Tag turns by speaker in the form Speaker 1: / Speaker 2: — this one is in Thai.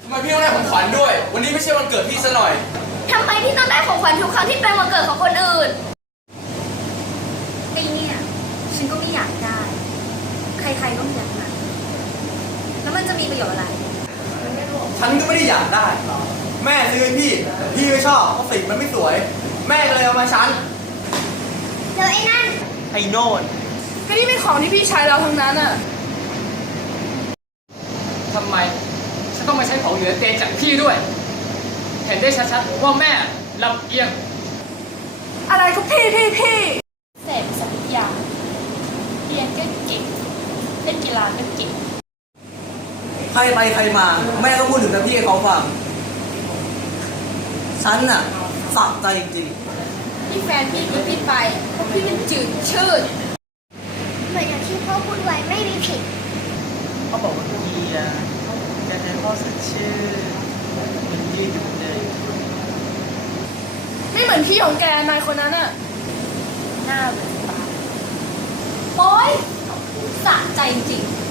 Speaker 1: ทำไมพี่ต้องได้ของขวัญด้วย วันนี้ไม่ใช่วันเกิดพี่ซะหน่อย
Speaker 2: ทำไมพี่ต้องได้ของขวัญทุกครั้งที่เป็นวันเกิดของคนอื่นปีเนี่ยฉันก็ไม่อยากได้ ใครๆก็ไม่อยากได้แล้วมันจะมีประโยชน์อะไร
Speaker 1: ฉันก็ไม่ได้อยากได้ แม่ซื้อให้พี่แต่พี่ไม่ชอบเพราะสีมันไม่สวย แม่ก็เลยเอามาฉัน
Speaker 2: แล้วไอ้นั่น
Speaker 1: ไอ้โน่น
Speaker 3: ก็นี่เป็นของที่พี่ใช้แล้วทั้งนั้นอ่ะ
Speaker 4: ทำไมฉันต้องมาใช้ของเหลือเตียจากพี่ด้วย เห็นได้ชัดๆว่าแม่ลำเอียง
Speaker 3: อะไรก็พี่
Speaker 5: เสพสักอย่างเรียนก็เก่งเล่นกีฬาก็เก่ง
Speaker 6: ใครไปใครมาแม่ก็พูดถึงแต่พี่ให้เขาฟังฉันน่ะสะใจจริง
Speaker 5: ที่แฟนพี่ทิ้งพี่ไปเพราะพี่เป็นจืดชืด
Speaker 2: เหมือนอย่างที่พ่อพูดไว้ไม่มีผิด
Speaker 7: เขาบอกว่าพี่จะให้พ่อสดชื่นเหมือนพี่ถึงเลย
Speaker 3: ไม่เหมือนพี่ของแกนายคนนั้นอ่ะ
Speaker 5: หน้าเหมือนตาโอ๊ยสะใจจริงๆ